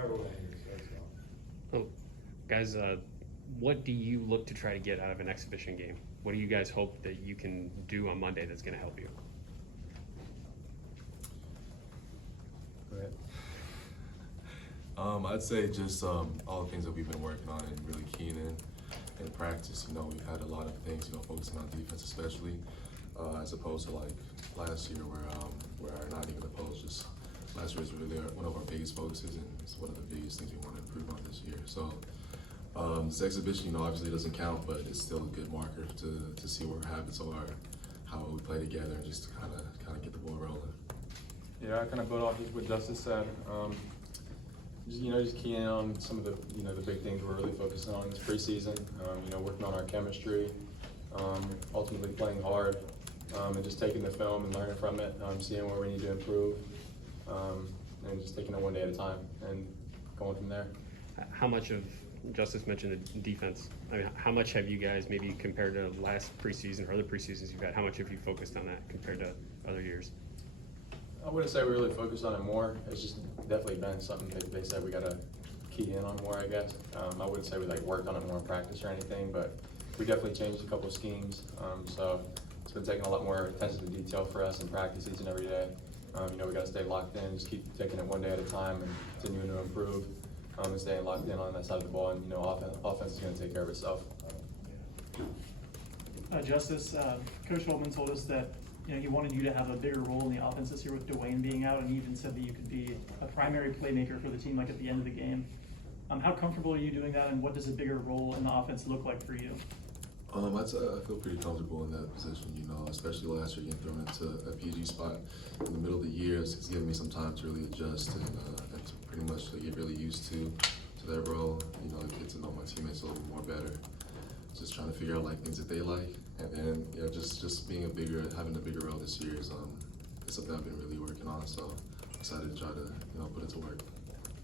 Fire away. Oh, guys, what do you look to try to get out of an exhibition game? What do you guys hope that you can do on Monday that's going to help you? Go ahead. I'd say just all the things that we've been working on and really keen in practice. You know, we've had a lot of things, you know, focusing on defense especially, as opposed to like last year where not even opposed, just last year was really one of our biggest focuses, and it's one of the biggest things we want to improve on this year. So this exhibition, you know, obviously doesn't count, but it's still a good marker to see where our habits are, how we play together, and just to kind of get the ball rolling. Yeah, I kind of build off just what Justice said. Just keying in on some of the, the big things we're really focusing on this preseason. Working on our chemistry, ultimately playing hard, and just taking the film and learning from it, seeing where we need to improve, and just taking it one day at a time and going from there. How much of, Justice mentioned the defense, I mean, how much have you guys, maybe compared to last preseason or other preseasons you've had, how much have you focused on that compared to other years? I wouldn't say we really focused on it more. It's just definitely been something that they said we got to key in on more, I guess. I wouldn't say we worked on it more in practice or anything, but we definitely changed a couple of schemes. So it's been taking a lot more attention to detail for us in practice each and every day. We got to stay locked in, just keep taking it one day at a time and continuing to improve, and staying locked in on that side of the ball. And offense is going to take care of itself. Justice, Coach Holtman told us that he wanted you to have a bigger role in the offense this year with Dwayne being out, and he even said that you could be a primary playmaker for the team, at the end of the game. How comfortable are you doing that, and what does a bigger role in the offense look like for you? I'd say I feel pretty comfortable in that position, especially last year getting thrown into a PG spot in the middle of the year. It's given me some time to really adjust and to pretty much get really used to that role. Get to know my teammates a little more better. Just trying to figure out things that they like, and then just having a bigger role this year is something I've been really working on. So I'm excited to try to put it to work.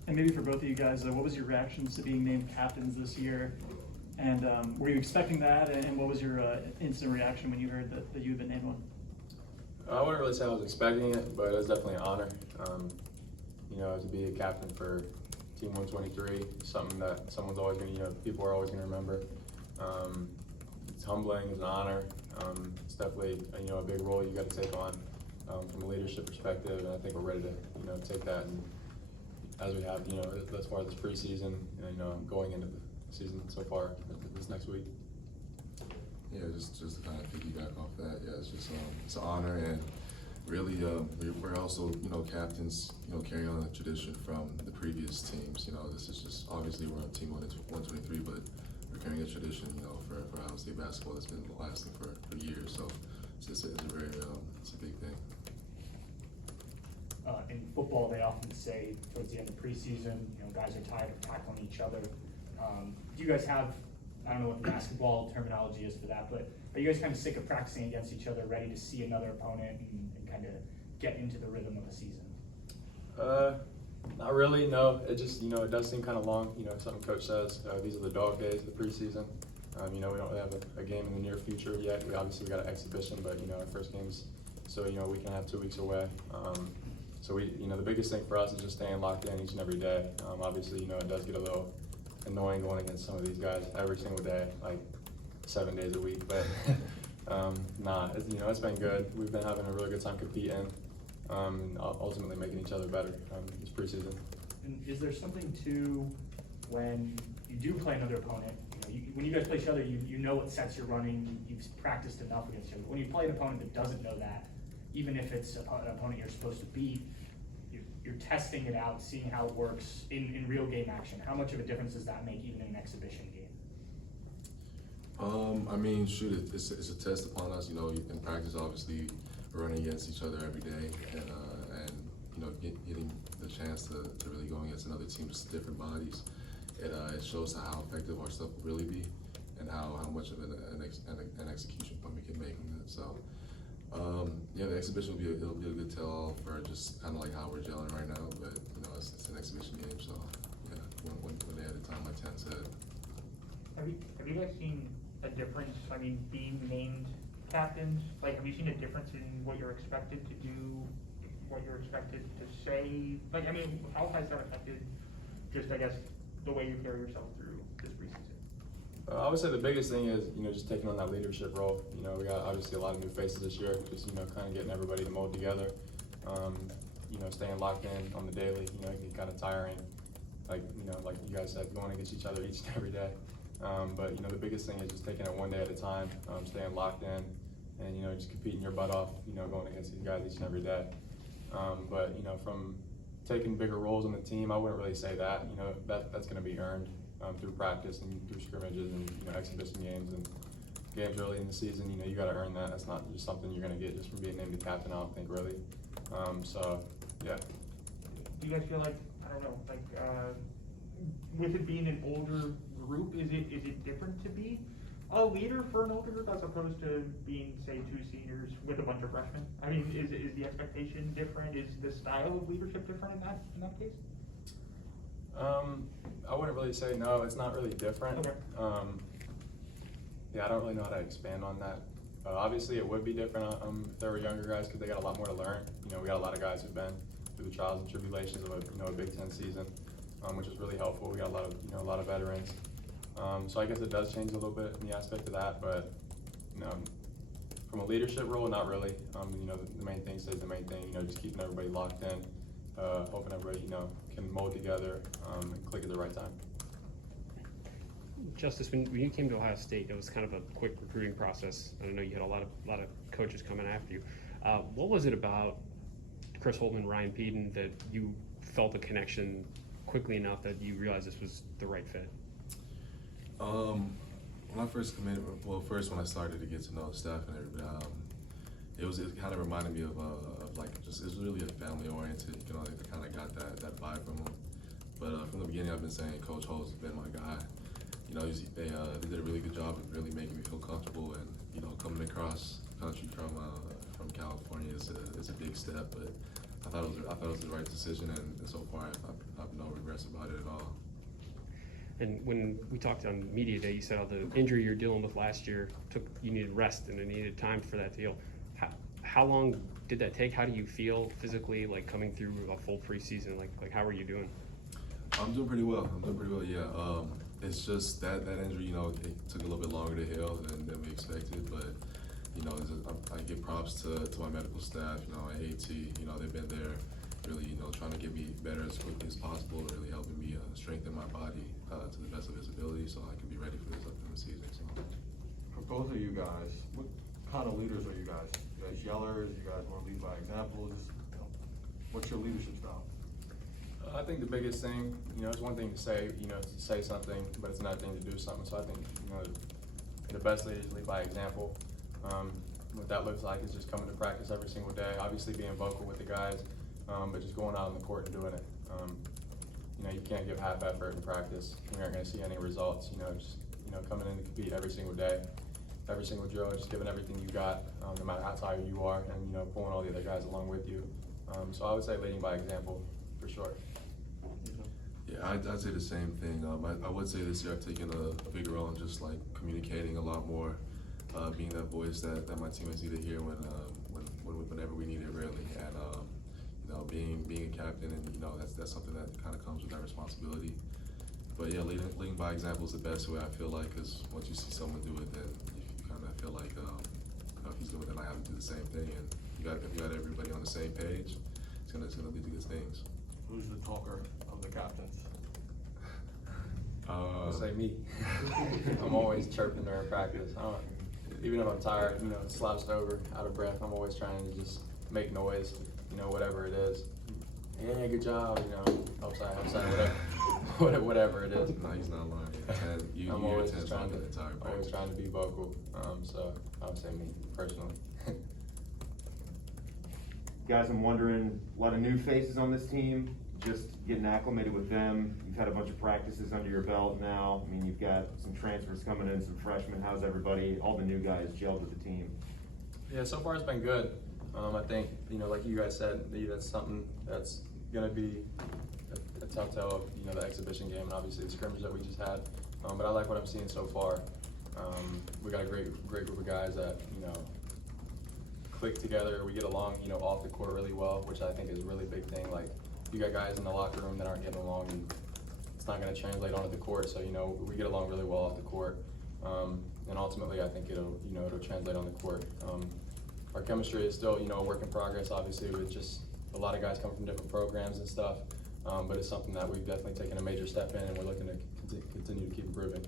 And maybe for both of you guys, what was your reactions to being named captains this year? And were you expecting that? And what was your instant reaction when you heard that you had been named one? I wouldn't really say I was expecting it, but it was definitely an honor. To be a captain for Team 123, something that someone's always going to, people are always going to remember. It's humbling, it's an honor. It's definitely a big role you got to take on from a leadership perspective, and I think we're ready to take that. And as we have, as far as this preseason, and going into the season so far this next week. Yeah, just to kind of piggyback off that, it's just it's an honor, and really we're also captains carrying on the tradition from the previous teams. This is just obviously we're on Team 123, but we're carrying a tradition for Ohio State basketball that's been lasting for years. So it's a big thing. In football, they often say towards the end of preseason, guys are tired of tackling each other. Do you guys have, I don't know what the basketball terminology is for that, but are you guys kind of sick of practicing against each other, ready to see another opponent and kind of get into the rhythm of the season? Not really, no. It just, it does seem kind of long. Something Coach says, these are the dog days of the preseason. We don't really have a game in the near future yet. We got an exhibition, but, our first game's still, a week and a half, 2 weeks away. So the biggest thing for us is just staying locked in each and every day. Obviously, it does get a little annoying going against some of these guys every single day, 7 days a week. But it's been good. We've been having a really good time competing, and ultimately making each other better this preseason. And is there something to when you do play another opponent? When you guys play each other, you know what sets you're running. You've practiced enough against each other. When you play an opponent that doesn't know that, even if it's an opponent you're supposed to beat, you're testing it out, seeing how it works in real game action. How much of a difference does that make even in an exhibition game? It's a test upon us. In practice, obviously, we're running against each other every day, and getting the chance to really go against another team's different bodies. It shows how effective our stuff will really be, and how much of an execution point we can make in it. So. The exhibition will be a good tell for just kind of how we're gelling right now, but it's an exhibition game, so one day at a time, like Tan said. Have you guys seen a difference? Being named captains, have you seen a difference in what you're expected to do, what you're expected to say? How has that affected just, I guess, the way you carry yourself through this preseason? I would say the biggest thing is, just taking on that leadership role. We got obviously a lot of new faces this year, just, kind of getting everybody to mold together. Staying locked in on the daily, it can get kind of tiring. Like you guys said, going against each other each and every day. But, the biggest thing is just taking it one day at a time, staying locked in and, just competing your butt off, going against these guys each and every day. But, from taking bigger roles on the team, I wouldn't really say that. That's going to be earned through practice and through scrimmages and, exhibition games and games early in the season. You got to earn that. That's not just something you're going to get just from being named the captain, I don't think, really. So, yeah. Do you guys feel like, I don't know, like, with it being an older group, is it different to be a leader for an older group as opposed to being, say, 2 seniors with a bunch of freshmen? I mean, is the expectation different? Is the style of leadership different in that case? I wouldn't really say no. It's not really different. Okay. Yeah, I don't really know how to expand on that. Obviously, it would be different if there were younger guys because they got a lot more to learn. We got a lot of guys who've been through the trials and tribulations of a Big Ten season, which is really helpful. We got a lot of veterans. So I guess it does change a little bit in the aspect of that, but from a leadership role, not really. The main thing stays the main thing. Just keeping everybody locked in, hoping everybody can mold together and click at the right time. Justice, when you came to Ohio State, it was kind of a quick recruiting process. I know you had a lot of coaches coming after you. What was it about Chris Holtman, Ryan Peden that you felt a connection quickly enough that you realized this was the right fit? When I first committed, first when I started to get to know the staff and everybody, it kind of reminded me of like just, it was really a family oriented. They kind of got that vibe from them. But from the beginning, I've been saying Coach Holt's been my guy. They did a really good job of really making me feel comfortable, and coming across country from California is a big step. But I thought it was the right decision, and so far I have no regrets about it at all. And when we talked on media day, you said the injury you're dealing with last year you needed rest and it needed time for that to heal. How long did that take? How do you feel physically, like coming through a full preseason? Like how are you doing? I'm doing pretty well. Yeah. It's just that injury, it took a little bit longer to heal than we expected, but I give props to my medical staff, at AT, they've been there really, trying to get me better as quickly as possible, really helping me strengthen my body to the best of his ability so I can be ready for this upcoming season. So. For both of you guys, what kind of leaders are you guys? You guys yellers? You guys want to lead by example? Just, what's your leadership style? I think the biggest thing, it's one thing to say, to say something, but it's another thing to do something. So I think, the best leaders lead by example. What that looks like is just coming to practice every single day, obviously being vocal with the guys, but just going out on the court and doing it. You can't give half effort in practice. You aren't going to see any results. Just coming in to compete every single day, every single drill, just giving everything you got, no matter how tired you are, and pulling all the other guys along with you. So I would say leading by example for sure. Yeah, I'd say the same thing. I would say this year I've taken a bigger role in just like communicating a lot more, being that voice that my teammates need to hear whenever we need it, really. And being a captain, and that's something that kind of comes with that responsibility. But yeah, leading by example is the best way I feel like, because once you see someone do it, then you kind of feel like if he's doing it, then I have to do the same thing. And if you got everybody on the same page, it's gonna lead to good things. Who's the talker of the captains? I'll say me. I'm always chirping during practice. Even if I'm tired, slouched over, out of breath, I'm always trying to just make noise, whatever it is. Yeah, good job, upside, whatever it is. No, he's not lying. I'm always trying always to be vocal. So I would say me personally. Guys, I'm wondering, a lot of new faces on this team, just getting acclimated with them. You've had a bunch of practices under your belt now. I mean, you've got some transfers coming in, some freshmen. How's everybody, all the new guys, gelled with the team? Yeah, so far it's been good. I think, like you guys said, that's something that's going to be a telltale of, the exhibition game and obviously the scrimmage that we just had. But I like what I'm seeing so far. We got a great group of guys that, click together. We get along, off the court really well, which I think is a really big thing. Like, you got guys in the locker room that aren't getting along, and it's not going to translate onto the court. So, you know, we get along really well off the court. And ultimately, I think it'll translate on the court. Our chemistry is still, you know, a work in progress, obviously, with just a lot of guys coming from different programs and stuff. But it's something that we've definitely taken a major step in, and we're looking to continue to keep improving.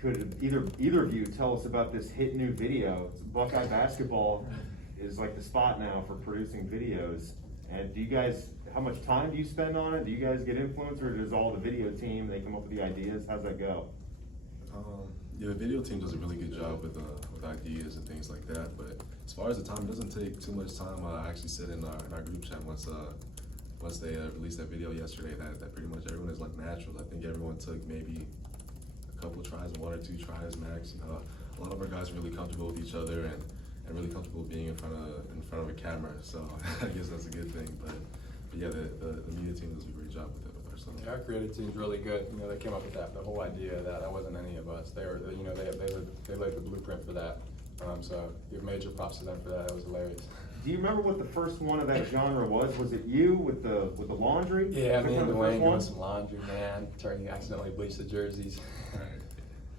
Could either of you tell us about this hit new video? Buckeye basketball is like the spot now for producing videos. And do you guys, how much time do you spend on it? Do you guys get influenced, or does all the video team, they come up with the ideas? How's that go? Yeah, the video team does a really good job with ideas and things like that. But as far as the time, it doesn't take too much time. I actually said in our group chat once they released that video yesterday that pretty much everyone is like natural. I think everyone took maybe a couple tries, 1 or 2 tries max. A lot of our guys are really comfortable with each other and really comfortable being in front of a camera. So I guess that's a good thing. But yeah, the media team does a great job with it with our stuff. Yeah, our creative team's really good. You know, they came up with the whole idea that wasn't any of us. They laid the blueprint for that. So give major props to them for that. It was hilarious. Do you remember what the first one of that genre was? Was it you with the laundry? Yeah, Was me that and the first Dwayne one? doing some laundry, man. Turning accidentally bleached the jerseys.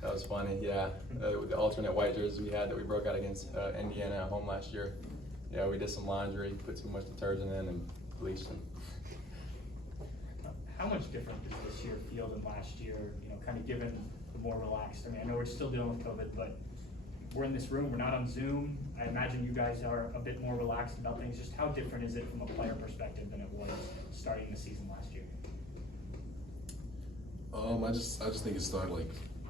That was funny, yeah. With the alternate white jerseys we had that we broke out against Indiana at home last year. Yeah, we did some laundry, put too much detergent in, and bleached them. How much different does this year feel than last year, you know, kind of given the more relaxed? I mean, I know we're still dealing with COVID, but we're in this room, we're not on Zoom. I imagine you guys are a bit more relaxed about things. Just how different is it from a player perspective than it was starting the season last year? I just think it started like,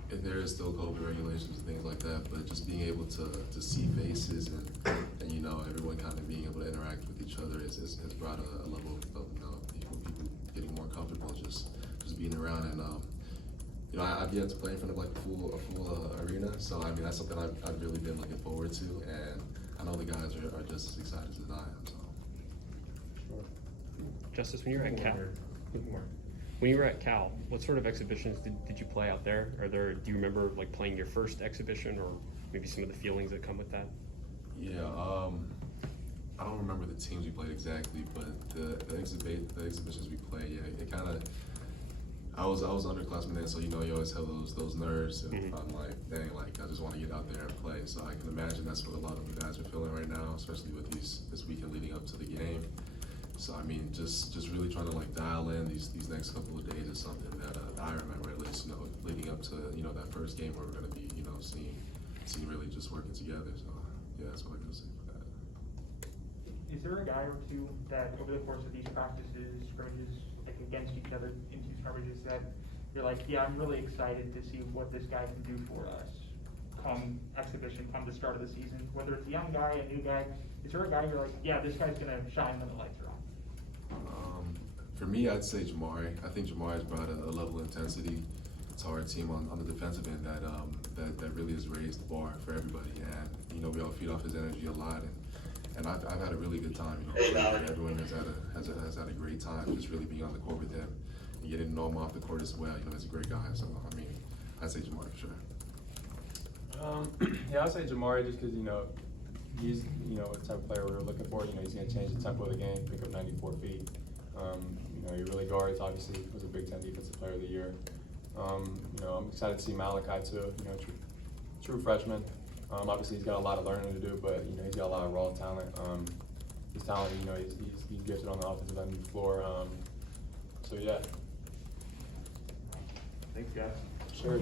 there is still COVID regulations and things like that, but just being able to see faces and you know, everyone kind of being able to interact with each other has brought a level of you know, people getting more comfortable just being around. And you know, I've yet to play in front of like a full arena, so I mean that's something I've really been looking forward to, and I know the guys are just as excited as I am. So. Sure. Justice, when you were at Cal, when you were at Cal, what sort of exhibitions did you play out there? Do you remember like playing your first exhibition, or maybe some of the feelings that come with that? Yeah, I don't remember the teams we played exactly, but the exhibitions we played, yeah, it kind of. I was underclassman then, so you know you always have those nerves, and I'm like, dang, like I just want to get out there and play. So I can imagine that's what a lot of the guys are feeling right now, especially with this weekend leading up to the game. So I mean, just really trying to like dial in these next couple of days is something that I remember at least, you know, leading up to that first game where we're going to be, you know, seeing really just working together. So yeah, that's what I can say for that. Is there a guy or two that over the course of these practices, scrimmages, like against each other in two scrimmages, that you're like, yeah, I'm really excited to see what this guy can do for us come exhibition, come the start of the season, whether it's a young guy, a new guy? Is there a guy you're like, yeah, this guy's gonna shine when the lights are on? For me, I'd say Jamari. I think Jamari has brought a level of intensity to our team on the defensive end that really has raised the bar for everybody. And you know, we all feed off his energy a lot, and I've had a really good time. You know, everyone has had a great time just really being on the court with him and getting to know him off the court as well. You know, he's a great guy. So I mean, I'd say Jamari for sure. Yeah, I'd say Jamari just because, you know, he's, you know, the type of player we were looking for. You know, he's going to change the tempo of the game, pick up 94 feet. You know, he really guards, obviously, was a Big Ten Defensive Player of the Year. You know, I'm excited to see Malachi too, you know, true freshman. Obviously he's got a lot of learning to do, but, you know, he's got a lot of raw talent. His talent, you know, he's gifted on the offensive end of the floor. So yeah. Thanks, guys. Sure.